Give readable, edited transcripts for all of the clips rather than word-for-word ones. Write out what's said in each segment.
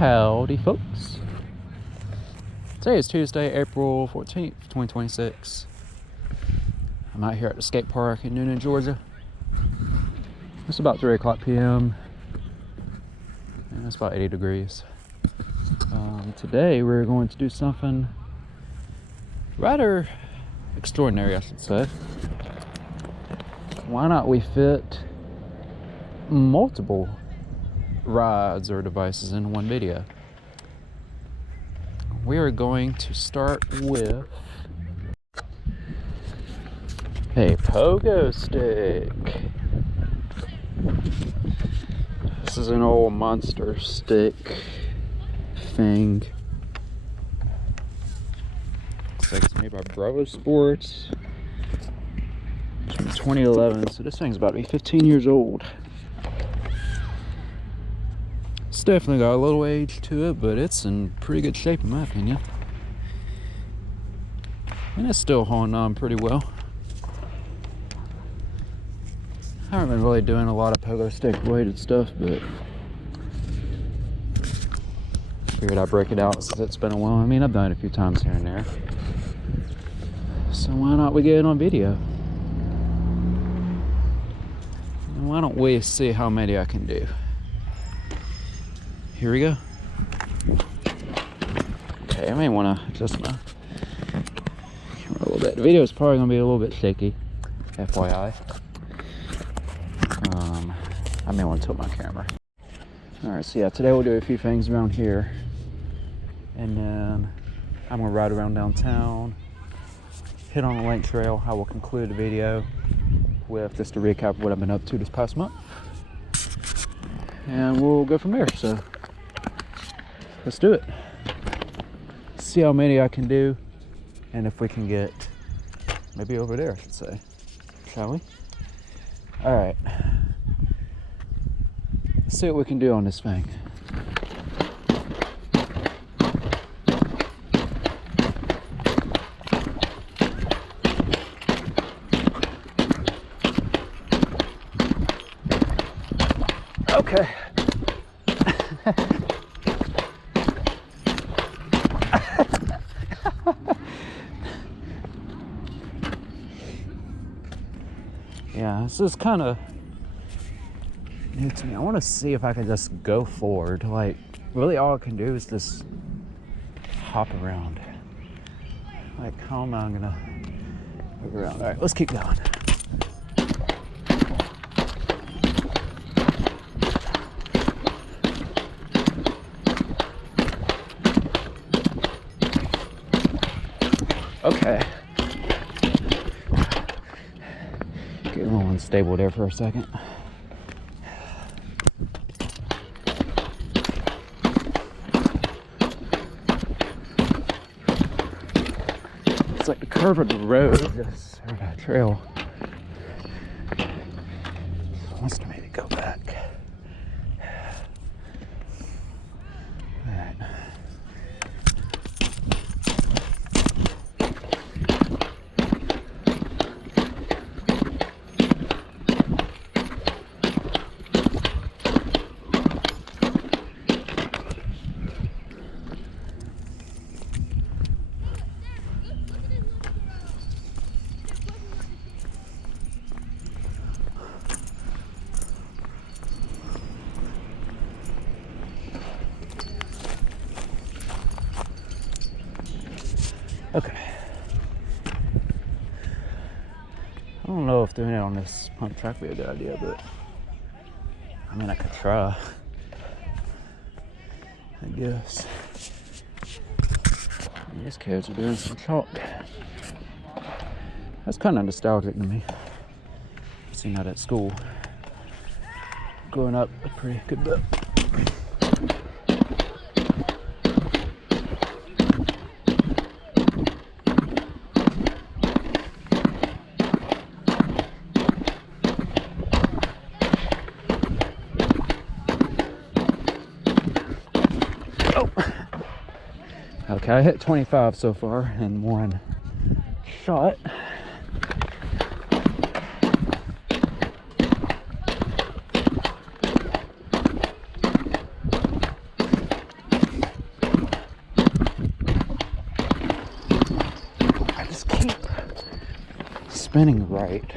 Howdy folks. Today is Tuesday, April 14th, 2026. I'm out here at the skate park in Noonan, Georgia. It's about 3 o'clock p.m. and it's about 80 degrees. Today we're going to do something rather extraordinary, I should say. Why not we fit multiple rides or devices in one video? We are going to start with a pogo stick. This is an old monster stick thing. Looks like it's made by Bravo Sports. It's from 2011, so this thing's about to be 15 years old. It's definitely got a little age to it, but it's in pretty good shape in my opinion. And it's still holding on pretty well. I haven't been really doing a lot of pogo stick related stuff, but figured I'd break it out since it's been a while. I mean, I've done it a few times here and there. So why not we get it on video? And why don't we see how many I can do? Here we go. Okay, I may want to adjust my camera a little bit. The video is probably going to be a little bit shaky, FYI. I may want to tilt my camera. Alright, so yeah, today we'll do a few things around here. And then I'm going to ride around downtown, hit on the link trail. I will conclude the video with just a recap of what I've been up to this past month. And we'll go from there, so let's do it. See how many I can do, and if we can get maybe over there, I should say. Shall we? All right. Let's see what we can do on this thing. Okay. Yeah, this is kind of new to me. I want to see if I can just go forward. Like, really all I can do is just hop around. Like, how am I gonna move around? All right, let's keep going. Okay. Getting a little unstable there for a second. It's like the curve of the road, just or the trail. Wants to maybe go back. All right. Okay. I don't know if doing it on this pump track would be a good idea, but I mean, I could try, I guess. These kids are doing some chalk. That's kind of nostalgic to me. I've seen that at school. Growing up a pretty good bit. Okay, I hit 25 so far in one shot. spinning right.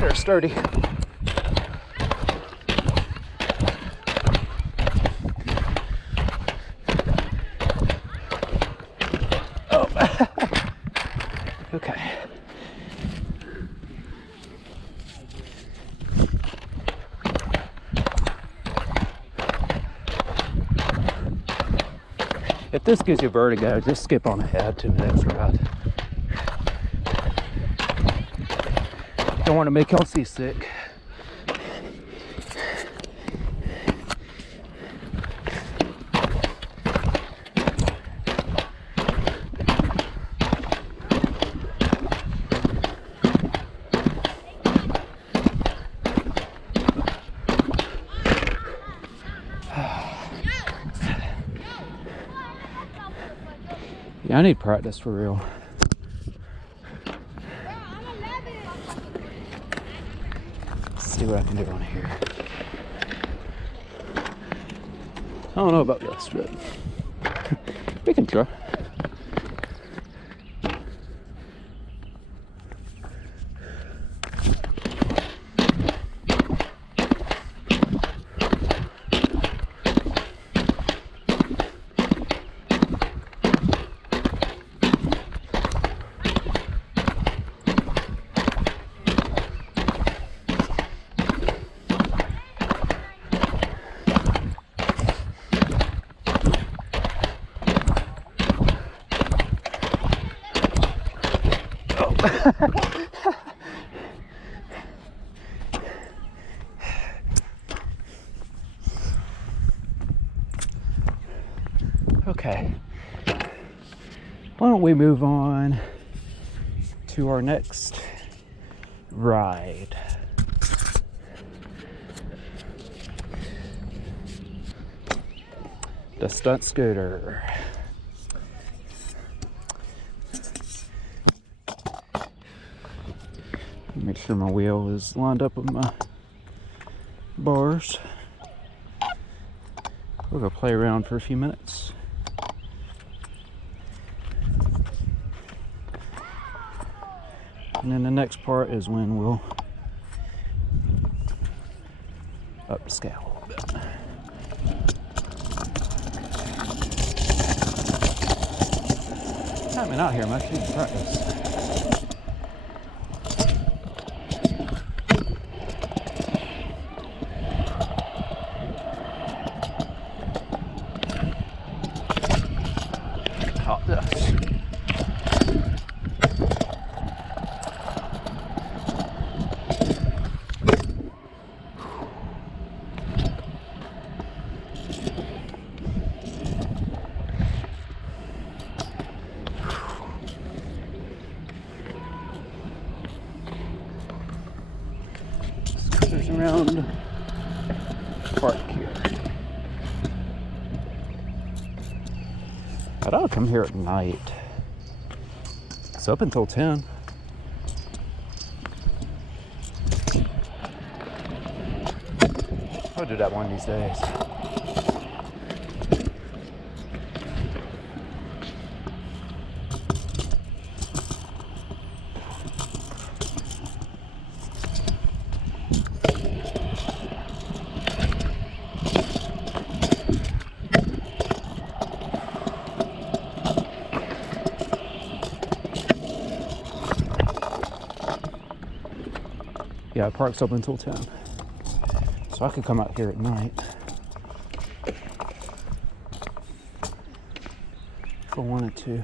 They're sturdy. Okay. If this gives you vertigo, just skip on ahead to the next ride. Don't want to make y'all seasick. Yeah, I need practice for real. Let's see what I can do on here. I don't know about this, but we can try. Okay, why don't we move on to our next ride. The stunt scooter. Make sure my wheel is lined up with my bars. We're gonna play around for a few minutes. And then the next part is when we'll upscale a little bit. I've been out here much, I need to practice. Hot dust. Around park here. I ought to come here at night. It's open until 10. I'll do that one of these days. Yeah, park's open until 10. So I could come out here at night if I wanted to.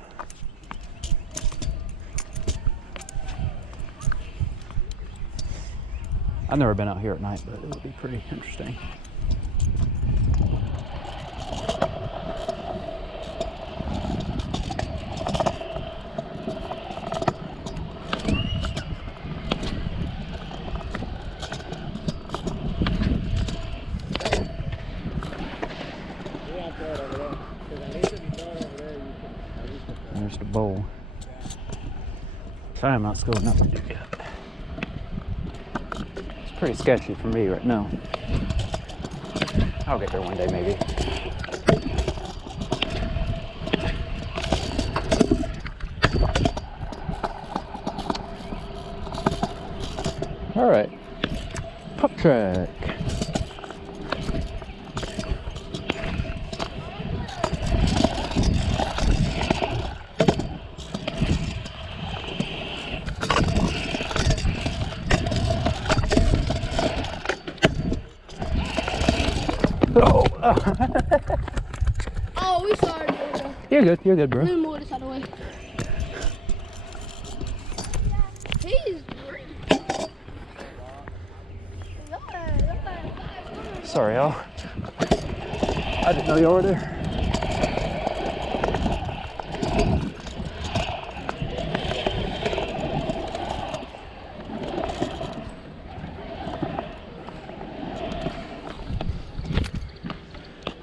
I've never been out here at night, but it would be pretty interesting. So I'm not schooling up to do yet. It's pretty sketchy for me right now. I'll get there one day maybe. All right, pump track. Oh, oh, we sorry. You're good, bro. Move more this out of the way. He's green. Sorry, y'all. I didn't know you were there.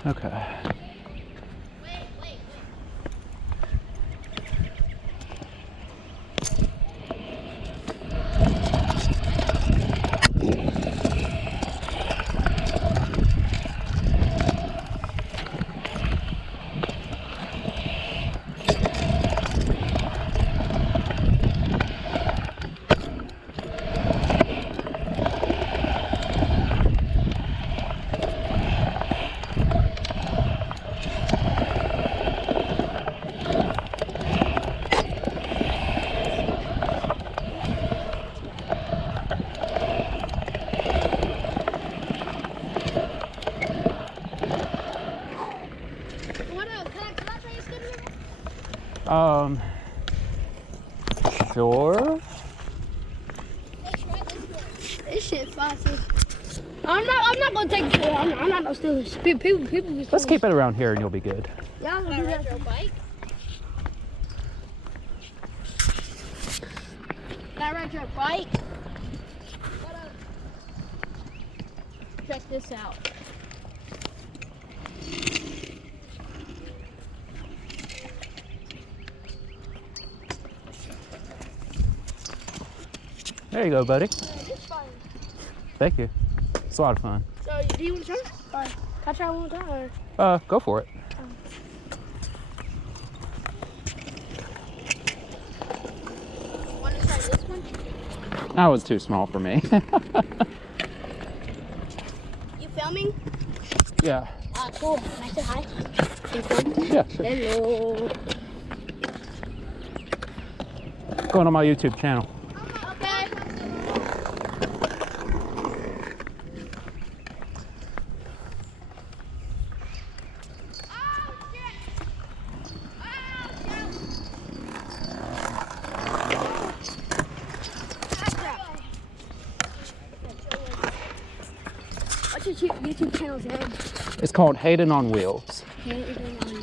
Okay. Sure. This shit fast. I'm not gonna take it. I'm not gonna steal this. People Let's keep it around here and you'll be good. Yeah, I'm gonna ride your bike. Can I ride your bike? Check this out. There you go, buddy. It's fun. Thank you. It's a lot of fun. So, do you want to try? Can I try one more time? Or? Go for it. Want to try this one? That was too small for me. You filming? Yeah. Cool. Can I say hi? Yeah, sure. Hello. Going on my YouTube channel. Okay. What's your YouTube channel's name? It's called Hayden on Wheels.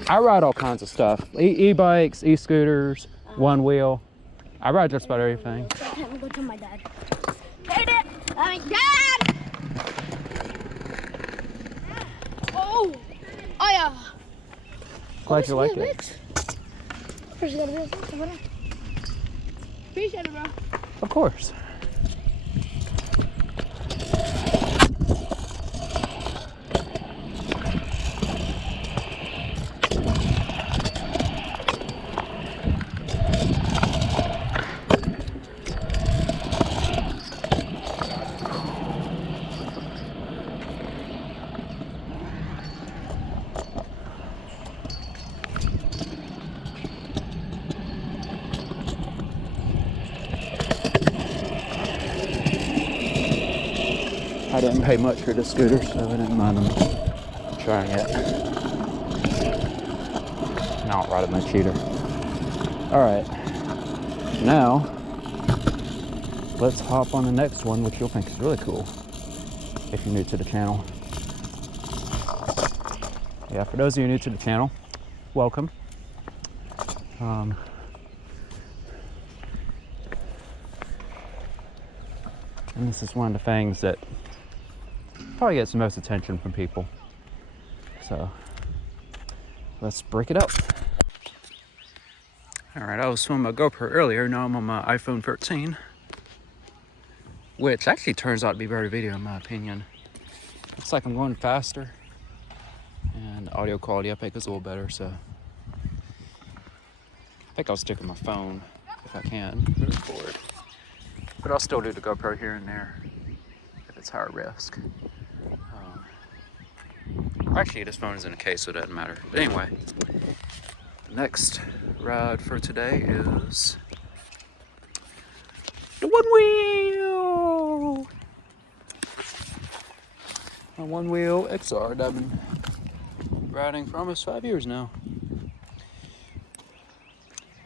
I ride all kinds of stuff. E-bikes, e-scooters, OneWheel. I ride just about everything. Okay, I'm gonna go tell my dad. Hey, Dad! Dad! Oh! Oh, yeah. Glad you like it. Appreciate it, bro. Of course. I didn't pay much for the scooter, so I didn't mind them trying it. And I don't ride it much either. Alright, now let's hop on the next one, which you'll think is really cool if you're new to the channel. Yeah, for those of you new to the channel, welcome. And this is one of the things that probably gets the most attention from people. So let's break it up. Alright, I was filming my GoPro earlier, now I'm on my iPhone 13. Which actually turns out to be better video in my opinion. Looks like I'm going faster. And the audio quality I think is a little better, so. I think I'll stick with my phone if I can moving forward. But I'll still do the GoPro here and there if it's higher risk. Actually, this phone is in a case, so it doesn't matter. But anyway, the next ride for today is the OneWheel. My OneWheel XR that I've been riding for almost 5 years now.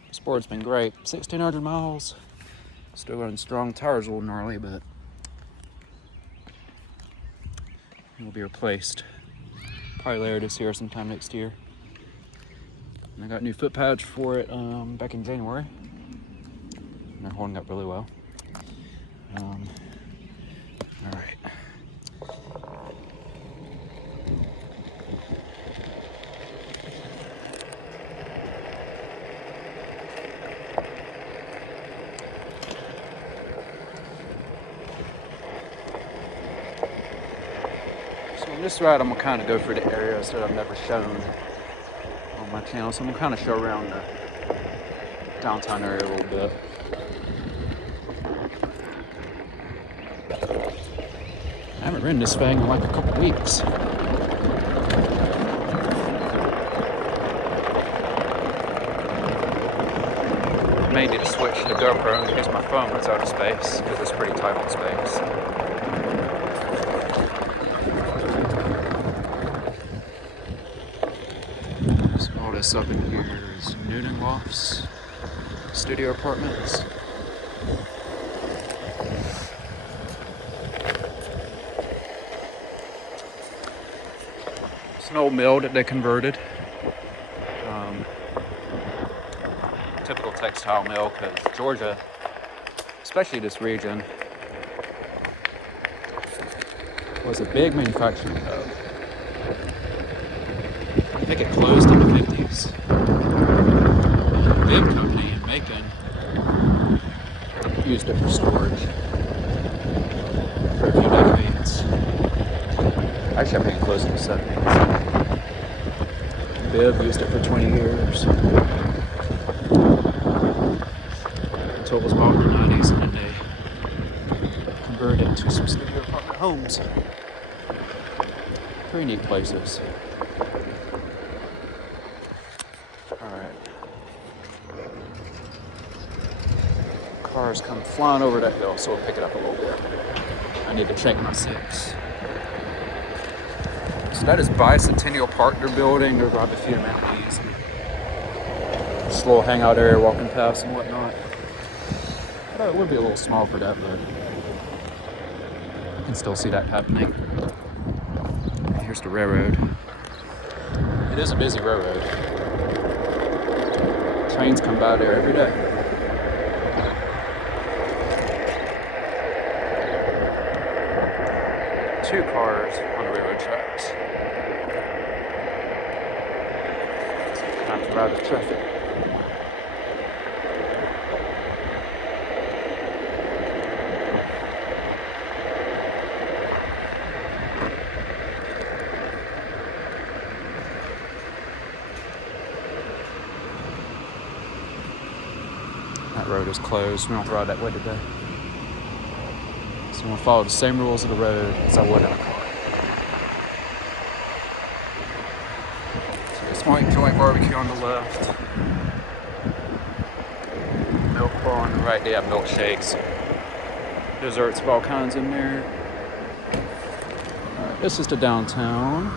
This board's been great. 1,600 miles. Still running strong. Tires a little gnarly, but it will be replaced. Probably later this year, sometime next year. And I got new foot pads for it back in January. And they're holding up really well. All right. So on this ride, I'm gonna kind of go through the areas that I've never shown on my channel. So I'm gonna kind of show around the downtown area a little bit. I haven't ridden this thing in like a couple weeks. I may need to switch to the GoPro and use my phone when it's out of space, because it's pretty tight on space. So all this up in here is Noonan Lofts, studio apartments. An old mill that they converted. Typical textile mill, because Georgia, especially this region, was a big manufacturing hub. I think it closed in the 50s. A big company in Macon used it for storage for a few decades. Actually, I think it closed in the 70s. Biv used it for 20 years. Until it was bought in the 90s, and then they converted it into some studio apartment homes. Pretty neat places. Alright. Cars come flying over that hill, so we'll pick it up a little bit. I need to check my 6. So that is Bicentennial Park they're building. They're about to feed them empties. Just a little hangout area walking past and whatnot. I thought it would be a little small for that, but I can still see that happening. Here's the railroad. It is a busy railroad. Trains come by there every day. Two cars on the railroad tracks. Time to ride the traffic. That road is closed. We don't ride that way today. So I'm going to follow the same rules of the road as I would in a car. So this white joint barbecue on the left. Milk bar on the right. They have milkshakes. Desserts of all kinds in there. Alright, this is the downtown.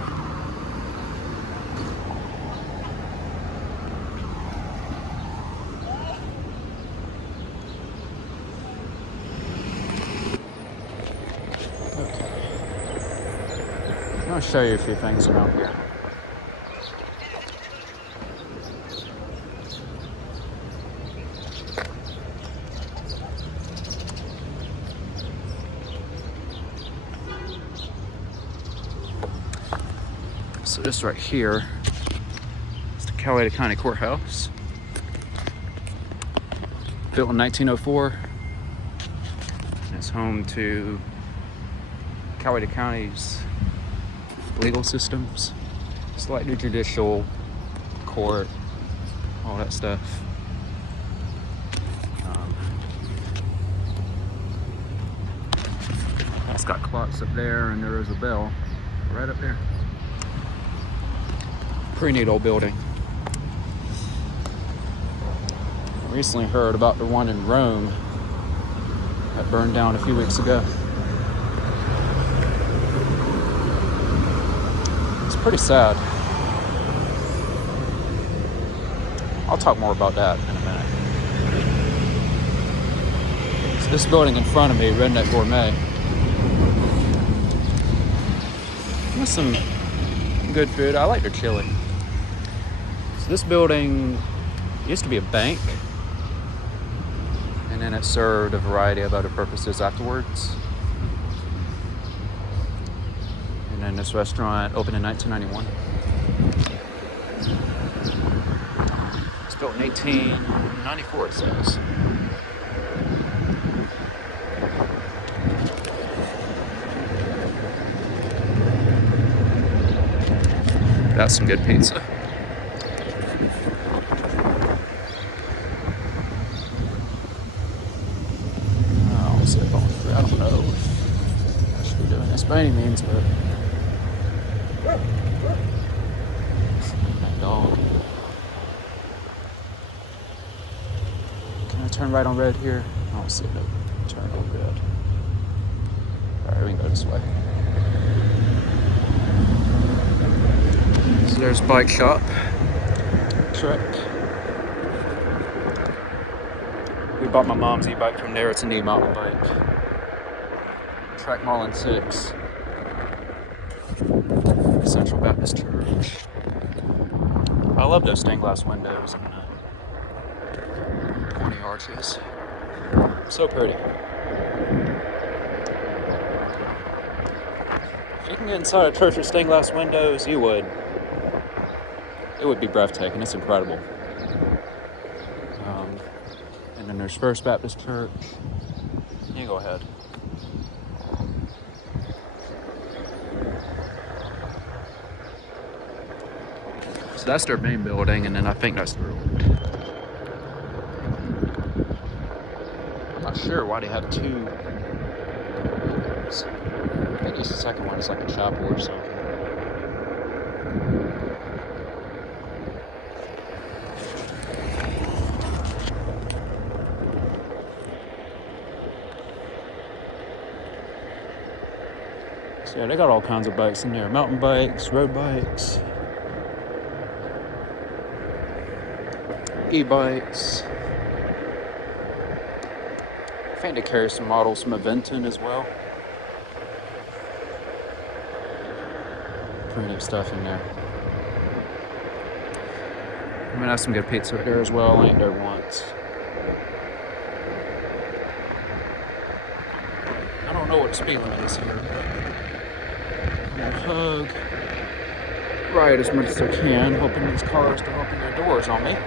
I'll show you a few things around here. So this right here is the Coweta County Courthouse. Built in 1904. It's home to Coweta County's legal systems. It's like the judicial court, all that stuff. It's got clocks up there, and there is a bell right up there. Pretty neat old building. Recently heard about the one in Rome that burned down a few weeks ago. It's pretty sad. I'll talk more about that in a minute. So this building in front of me, Redneck Gourmet, with some good food. I like their chili. So this building used to be a bank, and then it served a variety of other purposes afterwards. And then this restaurant opened in 1991. It's built in 1894, it says. That's some good pizza. I don't know if I should be doing this by any means, but that dog. Can I turn right on red here? I don't see it. Turn on red. Alright, we can go this way. So there's bike shop. Trek. We bought my mom's e-bike from there. It's an e-mountain bike. Track Marlin 6. Central Baptist Church. I love those stained glass windows and pointy arches. So pretty. If you can get inside a church with stained glass windows, you would. It would be breathtaking. It's incredible. And then there's First Baptist Church. You can go ahead. So that's their main building, and then I think that's the road. I'm not sure why they have two. I guess the second one is like a chapel or something. So yeah, they got all kinds of bikes in there. Mountain bikes, road bikes, e-bikes. I think they carry some models from Aventon as well. Pretty neat stuff in there. I mean, that's some good pizza right there as well. I ain't there once. I don't know what the speed limit is here. I'm gonna hug right as much as I can, hoping these cars don't open their doors on me.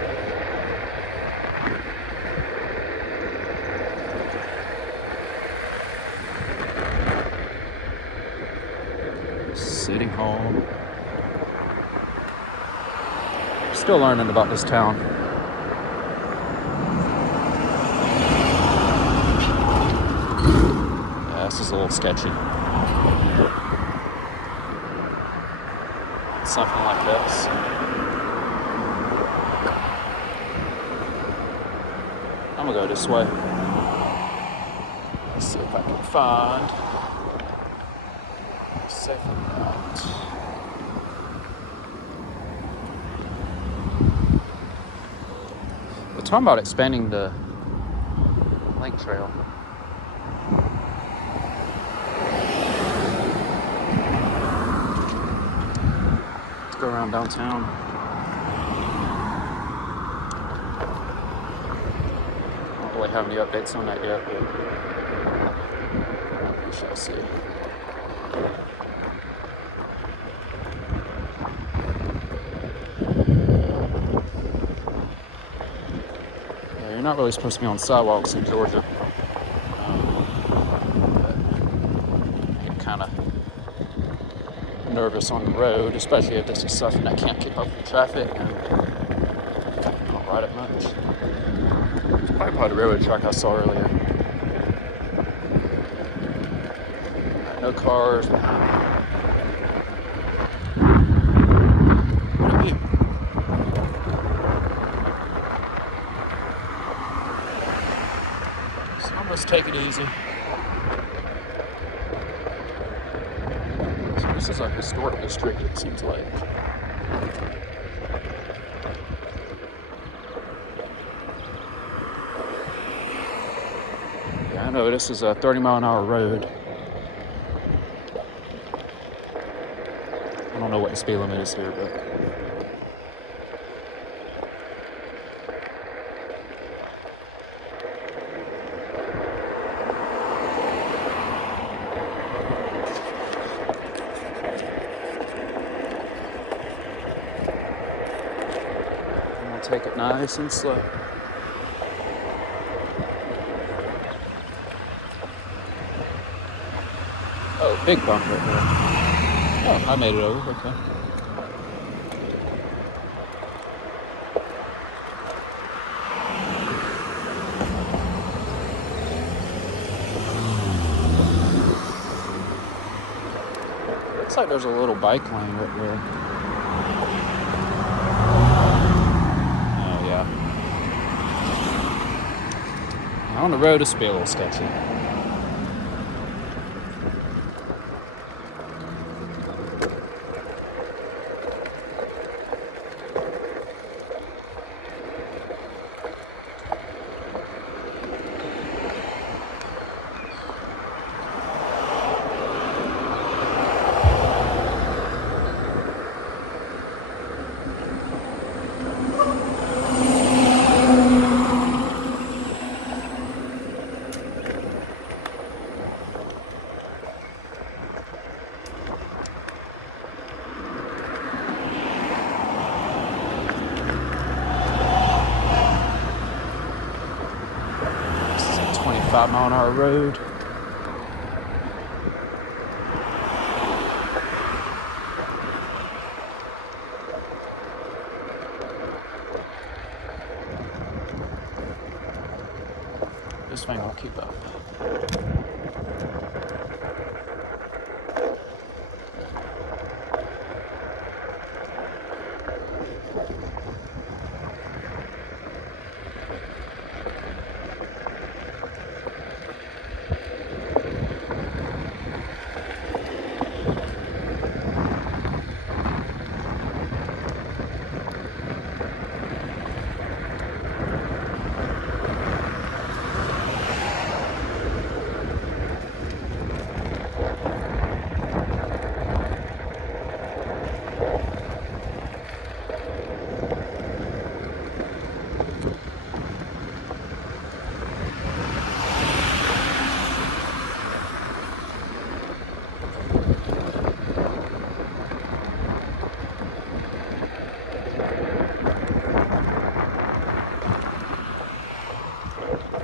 City Hall. Still learning about this town. Yeah, this is a little sketchy. Something like this. I'm gonna go this way. Let's see if I can find a safer route. We're talking about expanding the link trail. Go around downtown. I don't really have any updates on that yet, but we shall see. Yeah, you're not really supposed to be on sidewalks in Georgia. But I get kind of nervous on the road, especially if this is something that can't keep up with traffic and not ride it much. It's probably part of the railroad track I saw earlier. No cars behind me. What a view. So let's take it easy. So this is a historic district, it seems like. Yeah, I know this is a 30-mile-an-hour road. I don't know what the speed limit is here, but I'm gonna take it nice and slow. Oh, big bump right there. Oh, I made it over, okay. Looks like there's a little bike lane right there. Oh, yeah. Now on the road, it's a little sketchy. This is a 25-mile-an-hour road. This thing will keep up.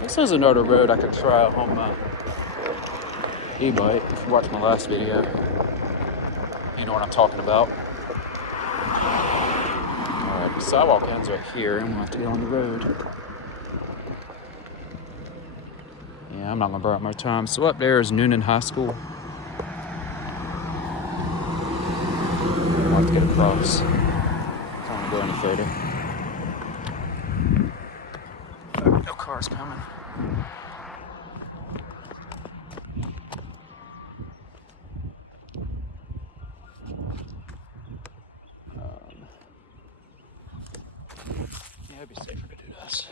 This is another road I could try on my e-bike. If you watched my last video, you know what I'm talking about. Alright, the sidewalk ends right here, and we'll have to get on the road. Yeah, I'm not gonna burn up my time. So up there is Noonan High School. I'll have to get across. I don't want to go any further. No cars coming. Yeah, it'd be safer to do this.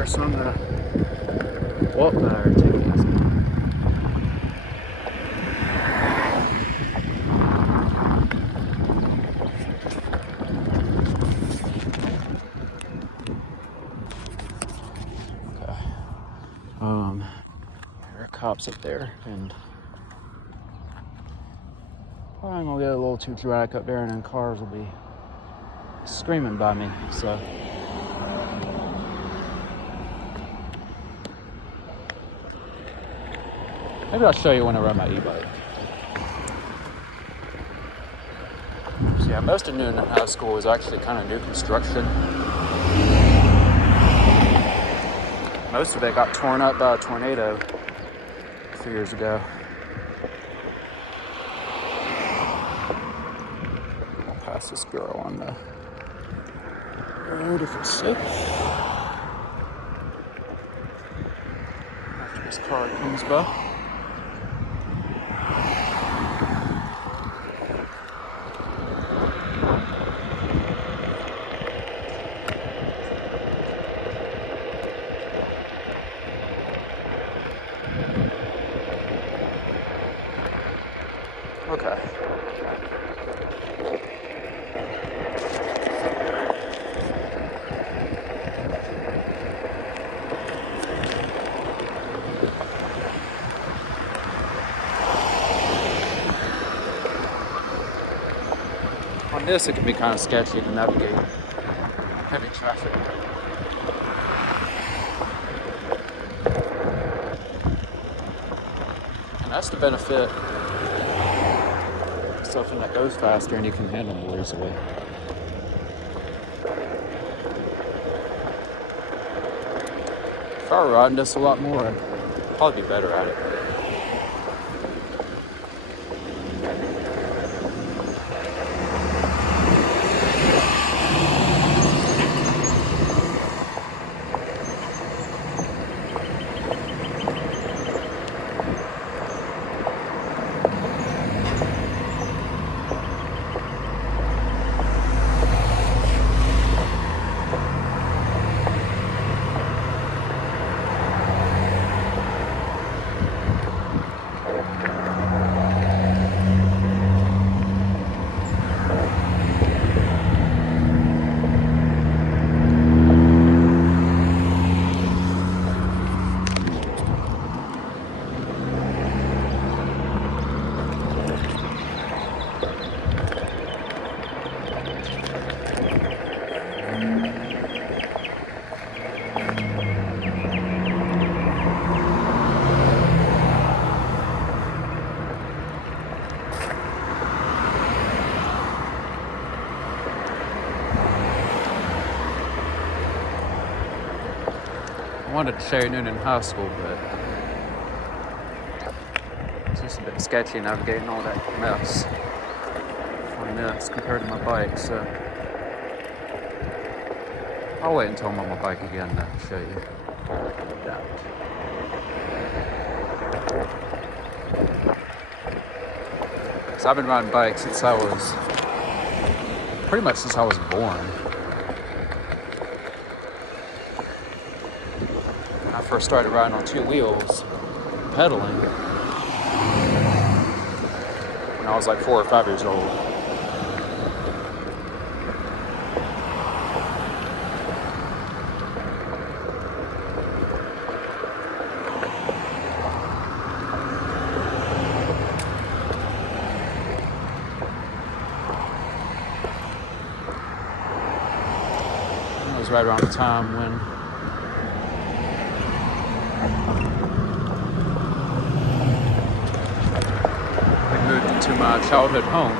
there, so I'm gonna walk by or take it easy. Okay. There are cops up there, and probably gonna get a little too dramatic up there, and then cars will be screaming by me, so. Maybe I'll show you when I ride my e-bike. So yeah, most of Noonan High School is actually kind of new construction. Most of it got torn up by a tornado a few years ago. I'll pass this girl on the road if it's safe. After this car comes by. Okay. On this, it can be kind of sketchy to navigate heavy traffic. And that's the benefit. Something that goes faster and you can handle more easily. If I were riding this a lot more, I'd probably be better at it. I wanted to show you Noonan High School, but it's just a bit sketchy navigating all that mess. 20 minutes compared to my bike, so I'll wait until I'm on my bike again to show you that. So I've been riding bikes since I was born. I first started riding on two wheels, pedaling, when I was like 4 or 5 years old. It was right around the time when to my childhood home.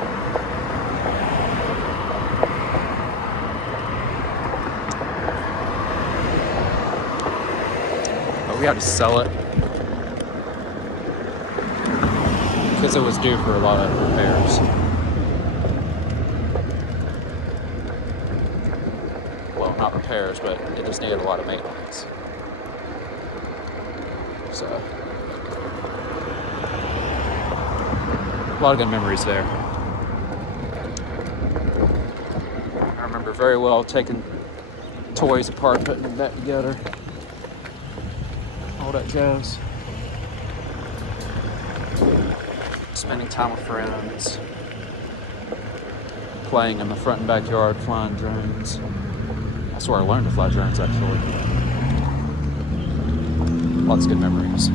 But we had to sell it because it was due for a lot of repairs. Well, not repairs, but it just needed a lot of maintenance. So a lot of good memories there. I remember very well taking toys apart, putting them back together. all that jazz. Spending time with friends. Playing in the front and backyard, flying drones. That's where I learned to fly drones, actually. Lots of good memories.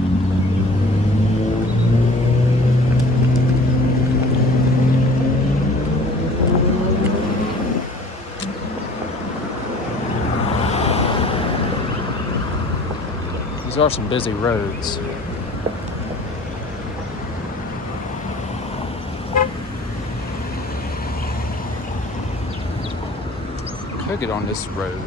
These are some busy roads. Could get on this road.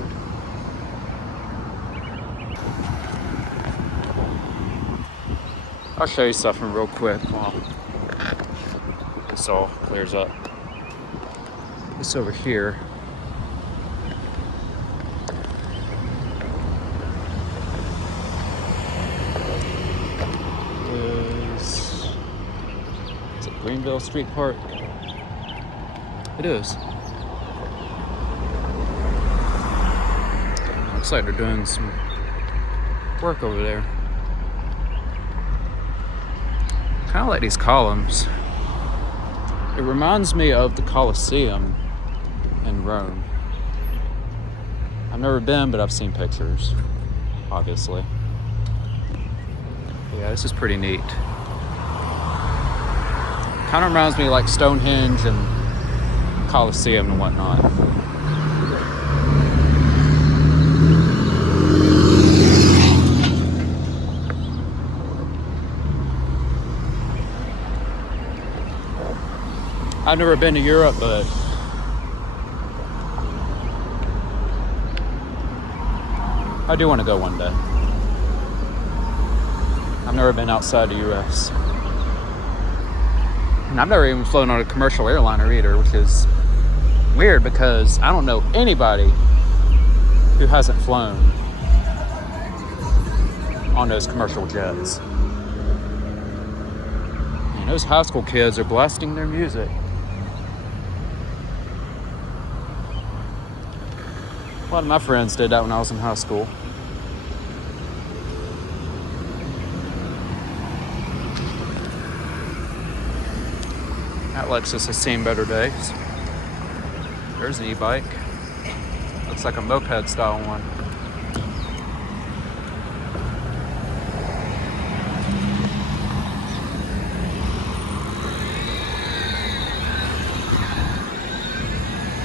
I'll show you something real quick while this all clears up. This over here is it Greenville Street Park? It is. Looks like they're doing some work over there. Kind of like these columns. It reminds me of the Colosseum in Rome. I've never been, but I've seen pictures, obviously. Yeah, this is pretty neat. Kind of reminds me of like Stonehenge and Colosseum and whatnot. I've never been to Europe, but I do want to go one day. I've never been outside the US. And I've never even flown on a commercial airliner either, which is weird because I don't know anybody who hasn't flown on those commercial jets. And those high school kids are blasting their music. A lot of my friends did that when I was in high school. That Lexus has seen better days. There's an e-bike. Looks like a moped style one.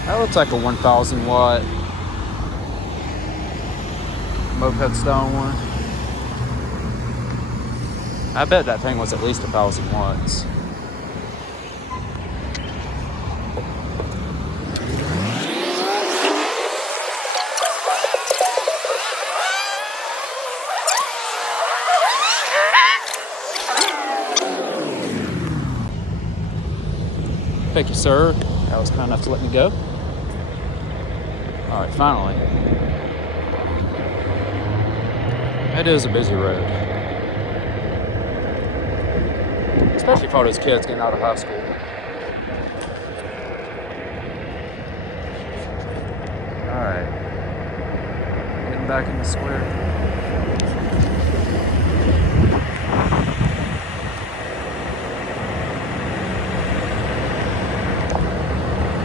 That looks like a 1,000 watt moped style one. I bet that thing was at least 1,000 watts. Thank you, sir. That was kind enough to let me go. All right, finally. It is a busy road. Especially for all those kids getting out of high school. Alright. Getting back in the square.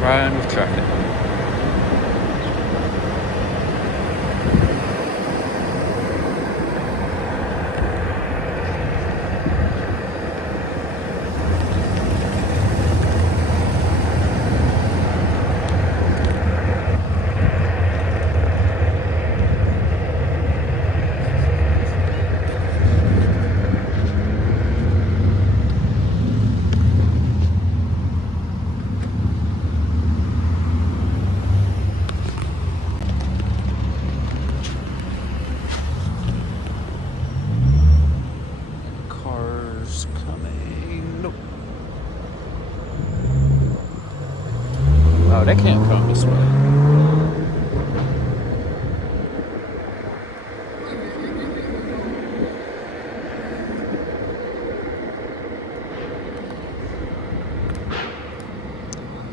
Riding with traffic. Oh, they can't come this way.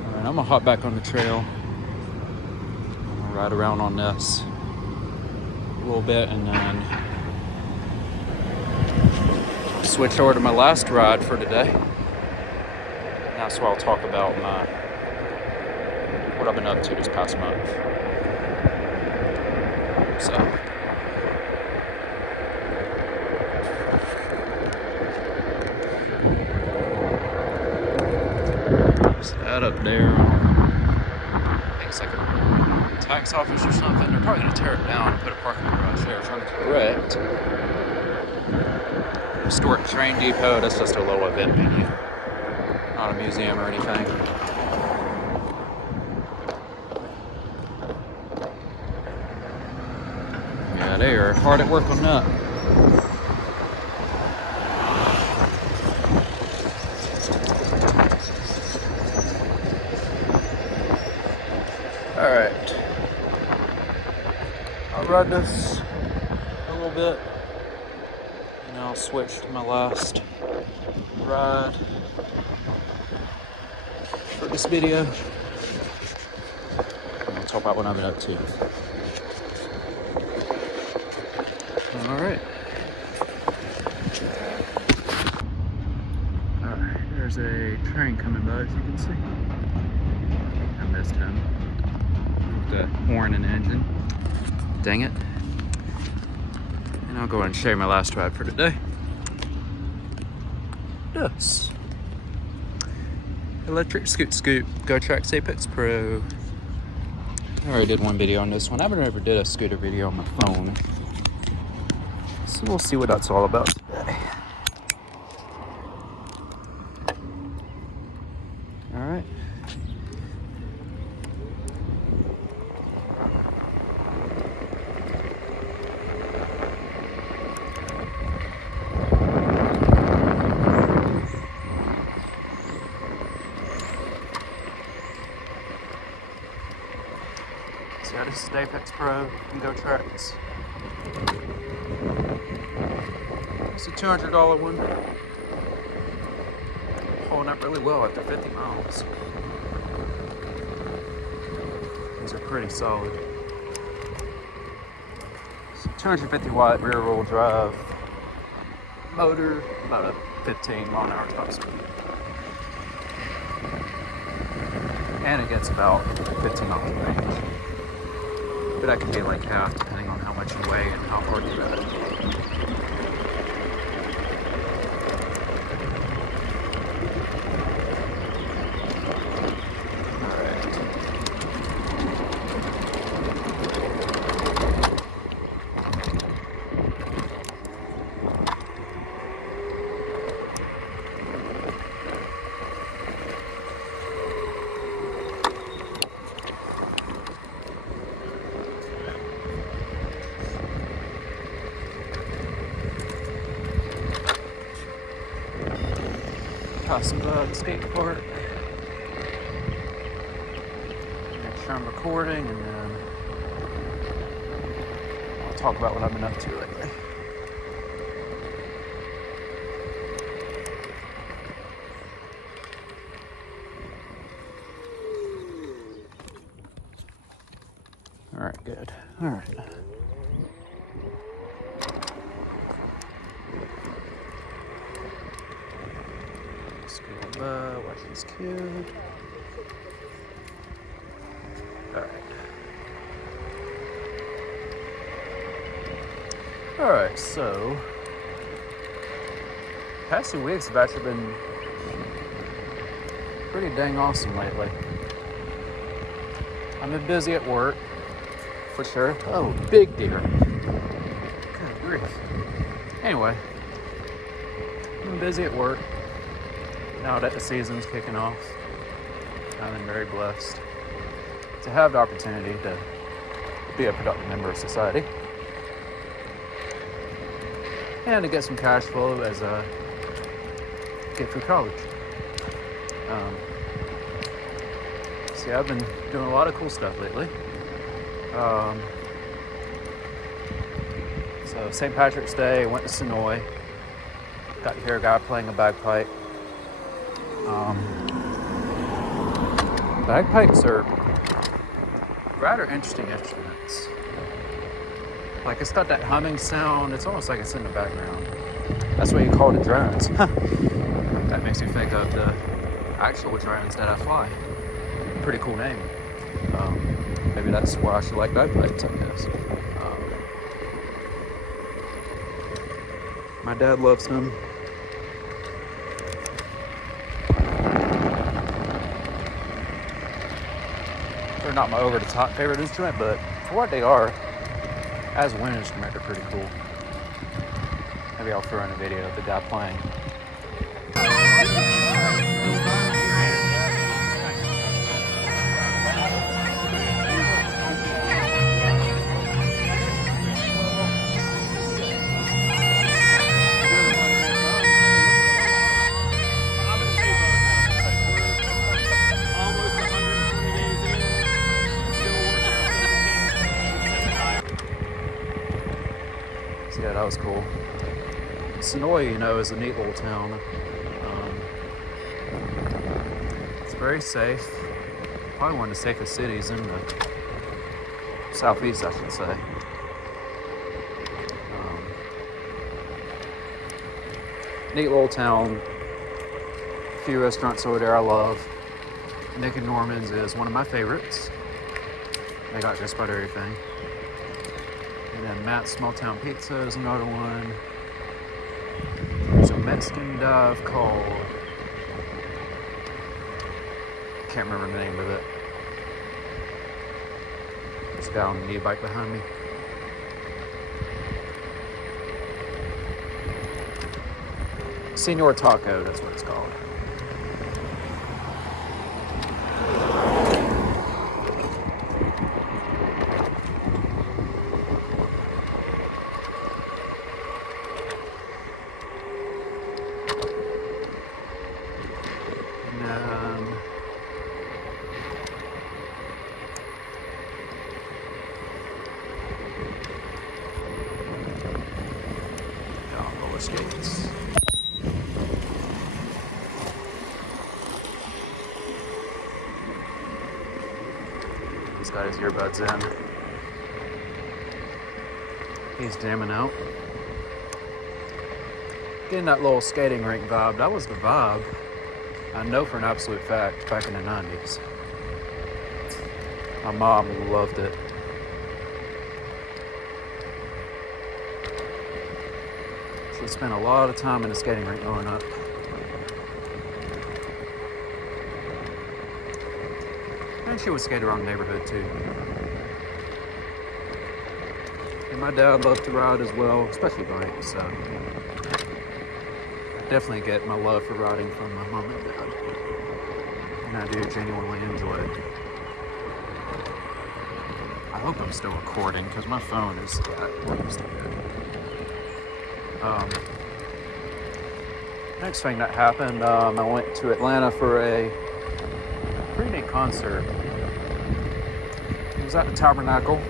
Alright, I'm gonna hop back on the trail. I'm gonna ride around on this a little bit and then Switch over to my last ride for today. That's where I'll talk about what I've been up to this past month. So that up there, I think it's like a tax office or something. They're probably gonna tear it down and put a parking garage there, if I'm correct. Historic train depot, that's just a little event venue, not a museum or anything. Yeah, they are hard at work on that. Alright, I'll ride this a little bit and I'll switch to my last ride for this video. And I'll talk about what I've been up to. Alright. Alright, there's a train coming by, as you can see. I missed him. The horn and engine. Dang it. And I'll go ahead and show you my last ride for today. Yes. Electric scoot Gotrax Apex Pro. I already did one video on this one. I haven't ever did a scooter video on my phone. So we'll see what that's all about today. Alright. So yeah, this is the Apex Pro and Gotrax. It's a $200 one. Holding up really well after 50 miles. These are pretty solid. It's a 250 watt rear wheel drive motor, about a 15 mile an hour top speed. And it gets about 15 miles of range. But that can be like half depending on how much you weigh and how hard you ride. Passing by the skate park. Make sure I'm recording, and then I'll talk about what I've been up to lately. Alright, good. Alright. Watch this kid. Alright, so past 2 weeks have actually been pretty dang awesome lately. I've been busy at work, for sure. Oh, big deer. Good grief. Anyway, I've been busy at work. Now that the season's kicking off, I've been very blessed to have the opportunity to be a productive member of society and to get some cash flow as I get through college. See, I've been doing a lot of cool stuff lately. So St. Patrick's Day, I went to Senoia, got to hear a guy playing a bagpipe. Bagpipes are rather interesting instruments. Like, it's got that humming sound. It's almost like it's in the background. That's what you call the drones. That makes me think of the actual drones that I fly. Pretty cool name. Maybe that's why I should like bagpipes, I guess. My dad loves them. They're not my over-the-top favorite instrument, but for what they are, as a wind instrument, they're pretty cool. Maybe I'll throw in a video of the guy playing. So yeah, that was cool. Senoia, you know, is a neat little town. It's very safe. Probably one of the safest cities in the southeast, I should say. Neat little town. A few restaurants over there I love. Nick and Norman's is one of my favorites. They got just about everything. And then Matt's Small Town Pizza is another one. There's a Mexican dive called, can't remember the name of it. There's a guy on the e-bike behind me. Senor Taco, that's what it's called. Skates. He's got his earbuds in. He's jamming out. Getting that little skating rink vibe. That was the vibe, I know for an absolute fact, back in the 90s. My mom loved it. So spent a lot of time in the skating rink growing up. And she would skate around the neighborhood too. And my dad loved to ride as well, especially bikes, so I definitely get my love for riding from my mom and dad. And I do genuinely enjoy it. I hope I'm still recording because my phone is still good. Next thing that happened, I went to Atlanta for a pretty neat concert. It was at the Tabernacle.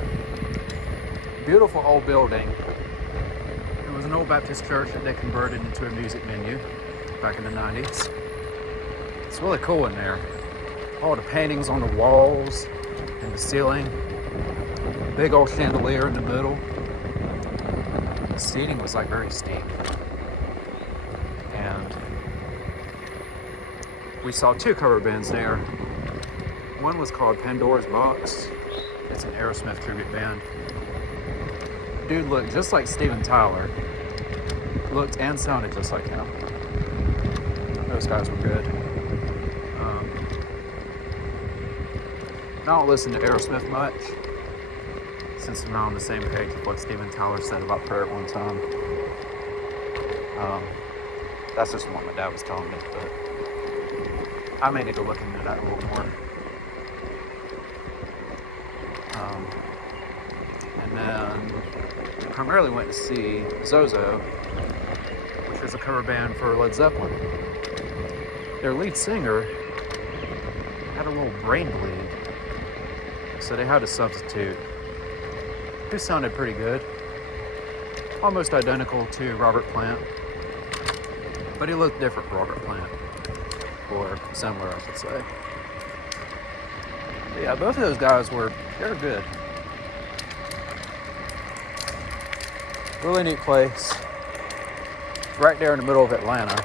Beautiful old building. It was an old Baptist church that they converted into a music venue back in the 90s. It's really cool in there. All the paintings on the walls and the ceiling. Big old chandelier in the middle. The seating was like very steep. And we saw two cover bands there. One was called Pandora's Box. It's an Aerosmith tribute band. Dude looked just like Steven Tyler. Looked and sounded just like him. Those guys were good. I don't listen to Aerosmith much, since I'm not on the same page with what Steven Tyler said about prayer at one time. That's just what my dad was telling me, but I may need to look into that a little more. And then primarily went to see Zozo, which is a cover band for Led Zeppelin. Their lead singer had a little brain bleed, so they had a substitute who sounded pretty good. Almost identical to Robert Plant, but he looked different from Robert Plant, or similar, I should say. But yeah, both of those guys they were good. Really neat place. right there in the middle of Atlanta.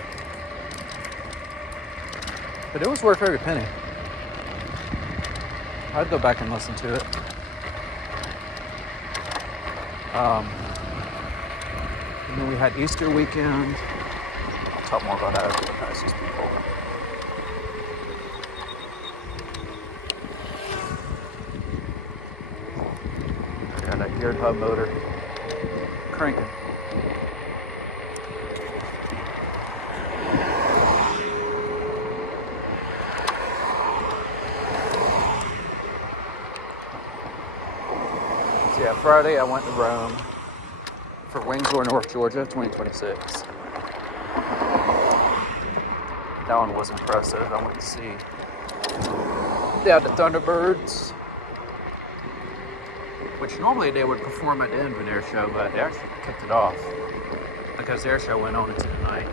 But it was worth every penny. I'd go back and listen to it. And then we had Easter weekend. I'll talk more about that after the nicest people. I got that geared hub motor cranking. So yeah, Friday I went to Rome for Waynesboro, North Georgia, 2026. That one was impressive. I went to see they had the Thunderbirds, which normally they would perform at the end of an Airshow, but they actually kicked it off because the Airshow went on into the night.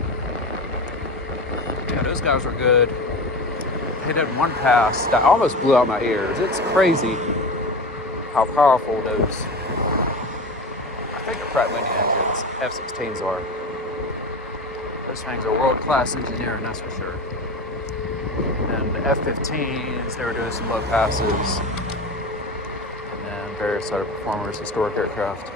Yeah, those guys were good. They did one pass that almost blew out my ears. It's crazy how powerful those, I think the Pratt & Whitney engines, F-16s are. Those things are world-class engineering, that's for sure. And the F-15s, they were doing some low passes. And then various other performers, historic aircraft.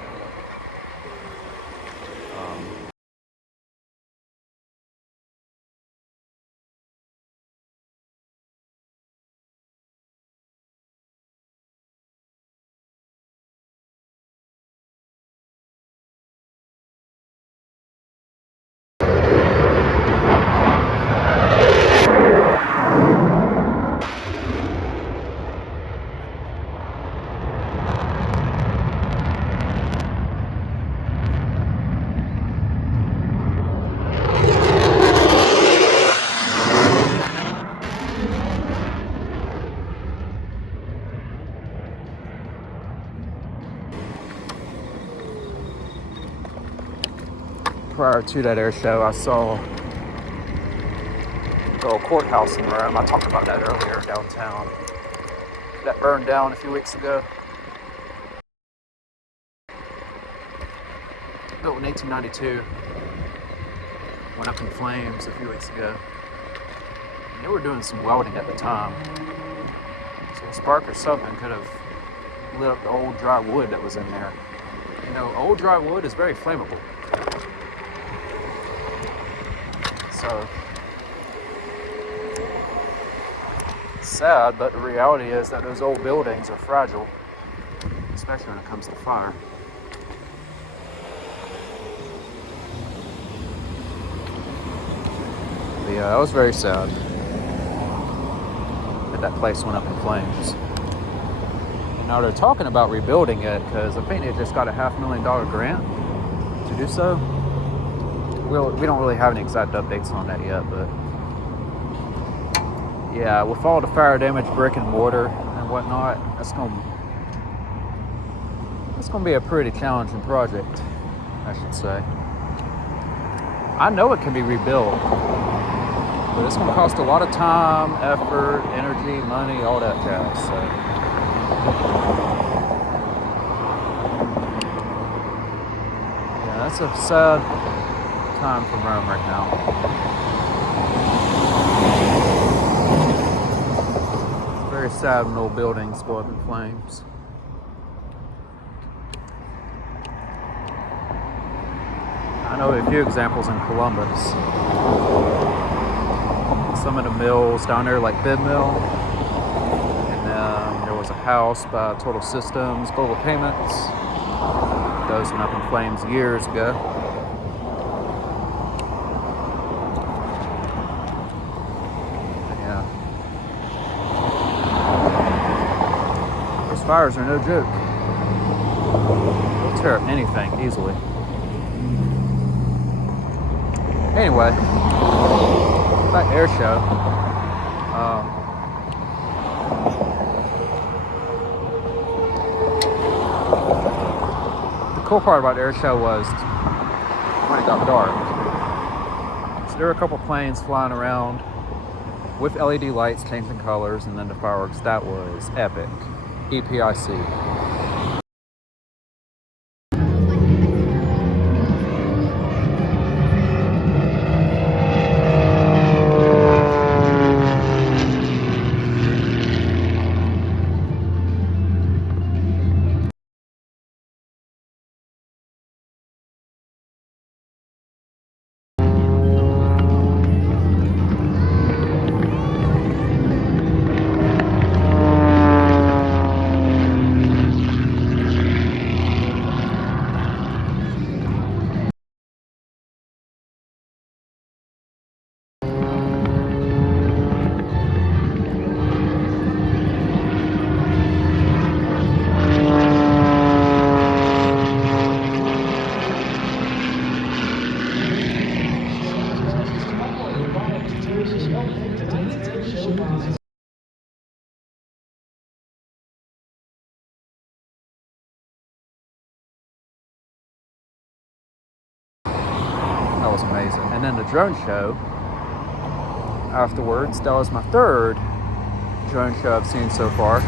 Prior to that air show, I saw the old Courthouse in Rome. I talked about that earlier, downtown. That burned down a few weeks ago. Built in 1892. Went up in flames a few weeks ago. And they were doing some welding at the time. So a spark or something could have lit up the old dry wood that was in there. You know, old dry wood is very flammable. So, it's sad, but the reality is that those old buildings are fragile, especially when it comes to fire. But yeah, that was very sad that that place went up in flames. And now they're talking about rebuilding it because I think they just got a $500,000 grant to do so. We don't really have any exact updates on that yet, but yeah, with all the fire damage, brick and mortar and whatnot, that's gonna be a pretty challenging project, I should say. I know it can be rebuilt, but it's gonna cost a lot of time, effort, energy, money, all that jazz. So yeah, that's a sad time for Rome right now. It's very sad when old buildings go up in flames. I know a few examples in Columbus. Some of the mills down there, like Bid Mill, and there was a house by Total Systems, Global Payments. Those went up in flames years ago. Fires are no joke. They'll tear up anything easily. Anyway, that air show. The cool part about the air show was when it got dark. So there were a couple planes flying around with LED lights changing colors, and then the fireworks. That was epic. EPIC. was amazing. And then the drone show afterwards, that was my third drone show I've seen so far.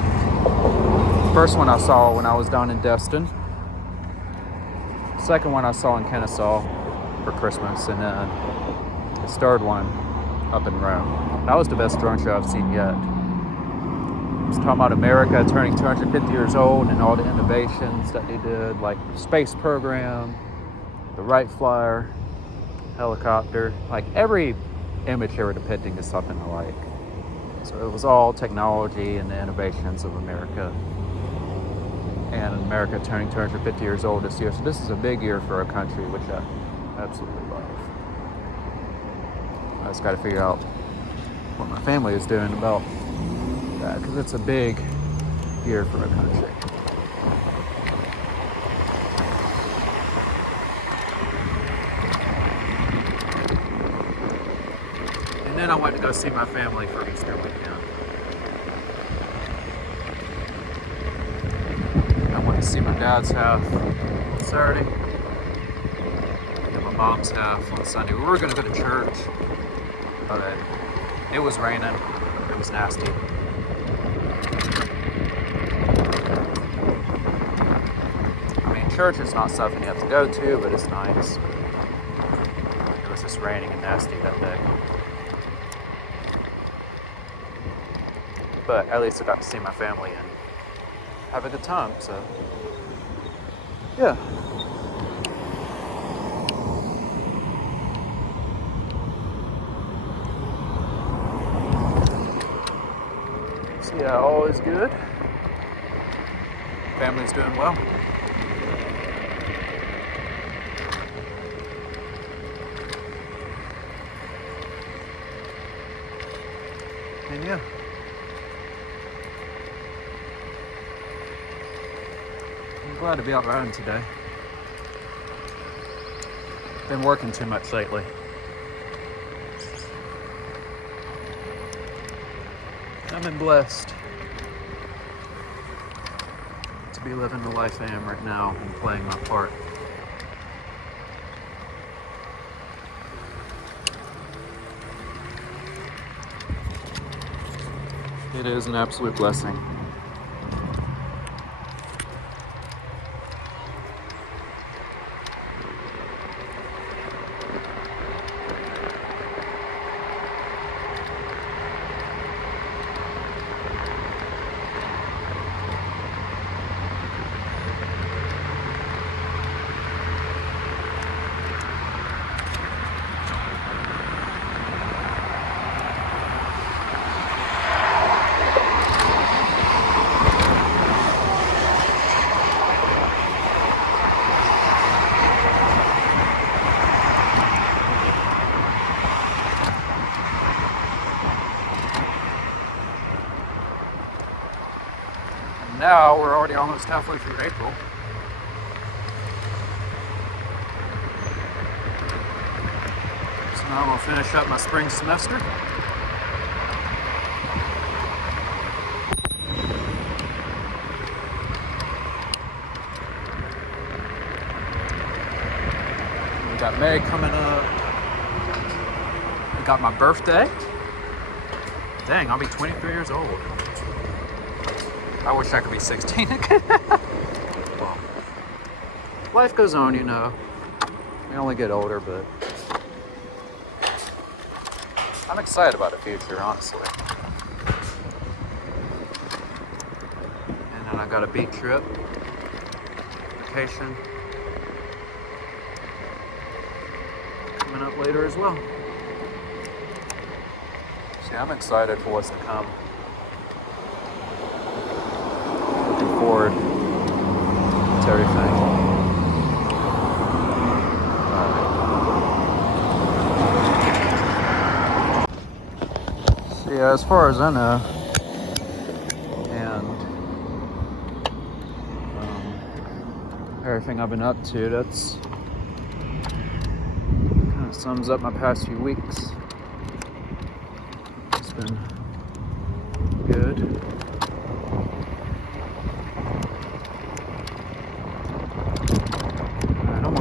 First one I saw when I was down in Destin. Second one I saw in Kennesaw for Christmas, and then this third one up in Rome. That was the best drone show I've seen yet. I was talking about America turning 250 years old and all the innovations that they did, like the space program, the Wright Flyer, helicopter. Like every image they were depicting is something I like. So it was all technology and the innovations of America. And America turning 250 years old this year. So this is a big year for our country, which I absolutely love. I just got to figure out what my family is doing about that, because it's a big year for our country. And then I went to go see my family for Easter weekend. I went to see my dad's half on Saturday and my mom's half on Sunday. We were going to go to church, but it was raining. It was nasty. I mean, church is not something you have to go to, but it's nice. It was just raining and nasty that day. But at least I got to see my family and have a good time, so yeah. So yeah, all is good. Family's doing well. And yeah. I'm glad to be out riding today. Been working too much lately. I've been blessed to be living the life I am right now and playing my part. It is an absolute blessing. Now we're already almost halfway through April. So now I'm gonna finish up my spring semester. We got May coming up. We got my birthday. Dang, I'll be 23 years old. I wish I could be 16 again. Well, life goes on, you know. We only get older, but I'm excited about the future, honestly. And then I got a beach trip, vacation, coming up later as well. See, I'm excited for what's to come. Forward to everything. So yeah, as far as I know, and everything I've been up to, that's kind of sums up my past few weeks. It's been good.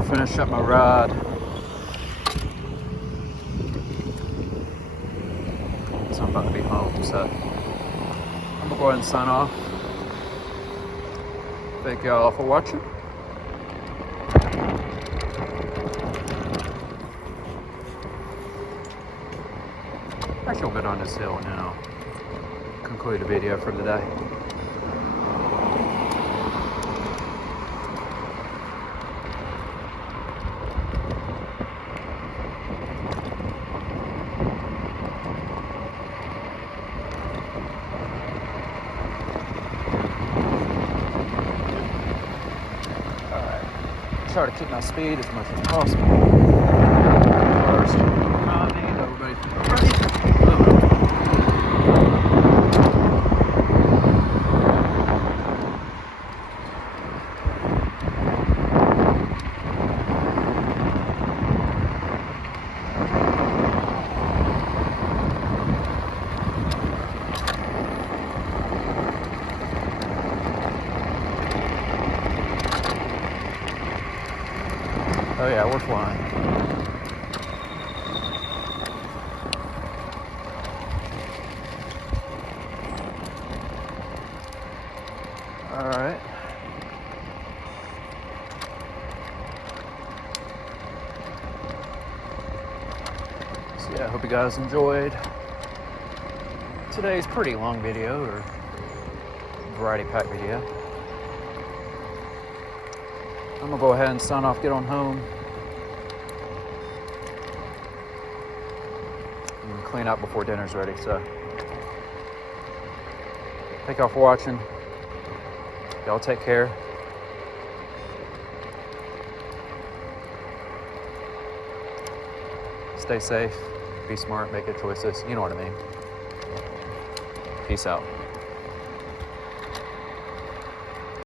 Finish up my ride so I'm gonna go ahead and sign off. Thank y'all for watching. Actually, I'll go down this hill and then I'll conclude the video for the day. Try to keep my speed as much as possible. First, everybody ready? Oh yeah, we're flying. All right. So yeah, I hope you guys enjoyed today's pretty long video, or variety pack video. I'm gonna go ahead and sign off, get on home, and clean up before dinner's ready. So, thank y'all for watching. Y'all take care. Stay safe, be smart, make good choices. You know what I mean. Peace out.